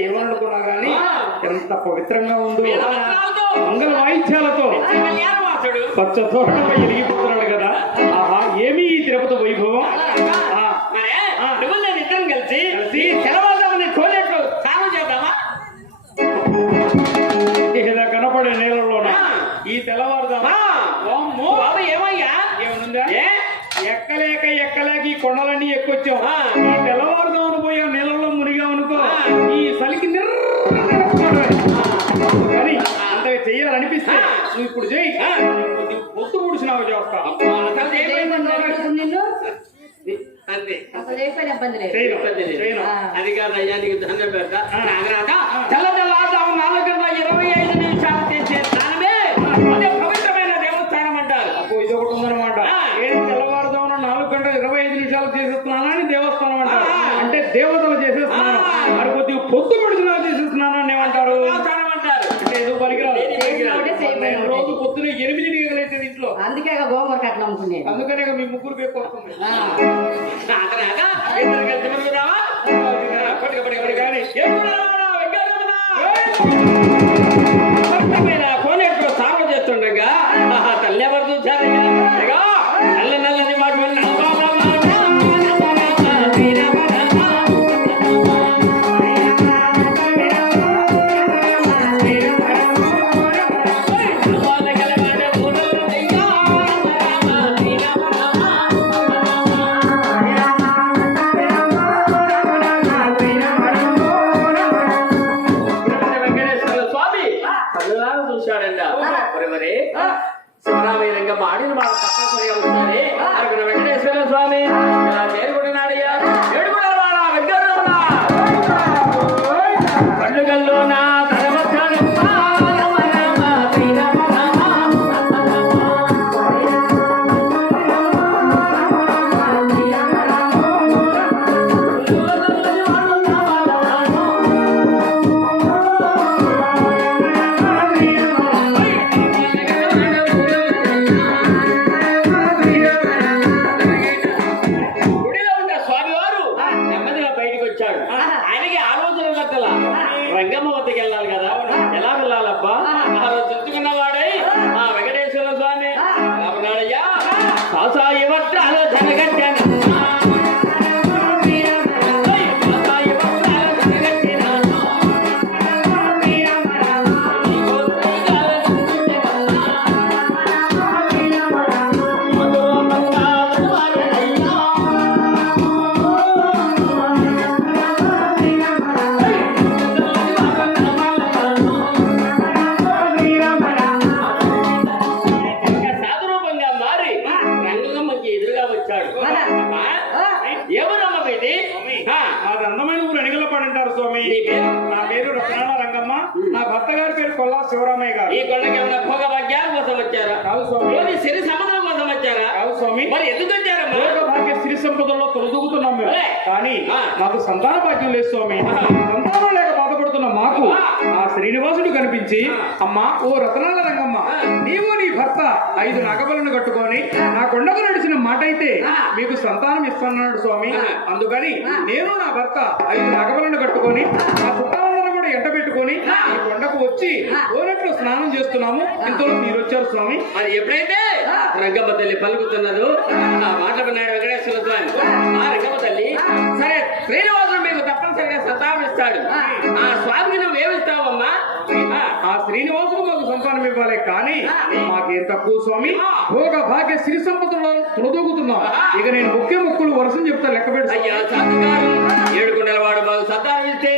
ఏమనుకున్నా గానీ ఎంత పవిత్రంగా ఉందో మంగళ వాయిద్యాలతో పచ్చ తోరణపై ఎలిగిపోతున్నాడు చెయ్యాలనిపిస్తే ఆ. నువ్వు ఇప్పుడు. కొద్దిగా పొత్తు పుడిచినావు చేస్తా? నిన్ను అంతే అసలు ఏ పని ఇబ్బంది లేదు చేయను ఇబ్బంది లేదు. చేయను ఆ. అది కాదు అయ్యా నీకు దండం పెడతా పట్టుక పట్టుక పట్టుక కానీ ఎప్పుడైనా వెంకటరమణ! కోనేట్లో స్నానం చేస్తుండగా తల్లి ఎవరు చూశారయ్యా? శివరామయ్య రంగమ్మ ఆడిన మాట తప్పనిసరిగా వచ్చారే అనుకున్న சாசாயம் నీ పేరు? రత్నాల రంగమ్మ. నా భర్త గారి పేరు కొల్లా శివరామయ్య గారు. ఈ కొండకి ఏమైనా భోగ భాగ్యాల కోసం వచ్చారా కాదు స్వామి సిరి సమాధానం కోసం వచ్చారా? కాదు స్వామి. మరి ఎందుకు వచ్చారమ్మా? లోక భాగ్య సిరి సంపదల్లో తొలదూగుతున్నాం మేము? కానీ. మాకు సంతాన భాగ్యం లేదు స్వామి. సంతానం లేక బాధపడుతున్న మాకు ఆ. శ్రీనివాసుడు కనిపించి అమ్మా ఓ రతనాల రంగమ్మ నీవు ఐదు నగబలను కట్టుకొని నా కొండకు నడిచిన మాట అయితే. మీకు సంతానం ఇస్తున్నాడు స్వామి. అందుకని నేను నా భర్త ఐదు నగబలను కట్టుకొని నా చుట్టాలను కూడా ఎంట పెట్టుకొని ఈ కొండకు వచ్చి ఓనట్లు స్నానం చేస్తున్నాము. ఇంతలో మీరు వచ్చారు స్వామి. మరి ఎప్పుడైతే రంగమ్మ తల్లి పలుకుతున్నదో ఆ. మాట విన్నాడు వెంకటేశ్వర స్వామి. ఆ. రంగమ్మ తల్లి సరే శ్రీనివాసుడు మీకు తప్పనిసరిగా సంతానం ఇస్తాడు. ఆ. స్వామికి నువ్వు శ్రీనివాసుడు మాకు సంతానం ఇవ్వాలి. కానీ మాకేం తక్కువ స్వామి? భోగ భాగ్య సిరి సంపదలో తొలదూగుతున్నాం. ఇక నేను ముఖ్య ముక్కులు వరుసని చెప్తా లెక్క పెడతా అయ్యా సాధుగారు ఏడు కొండల వాడు మాకు సంతానం ఇస్తే.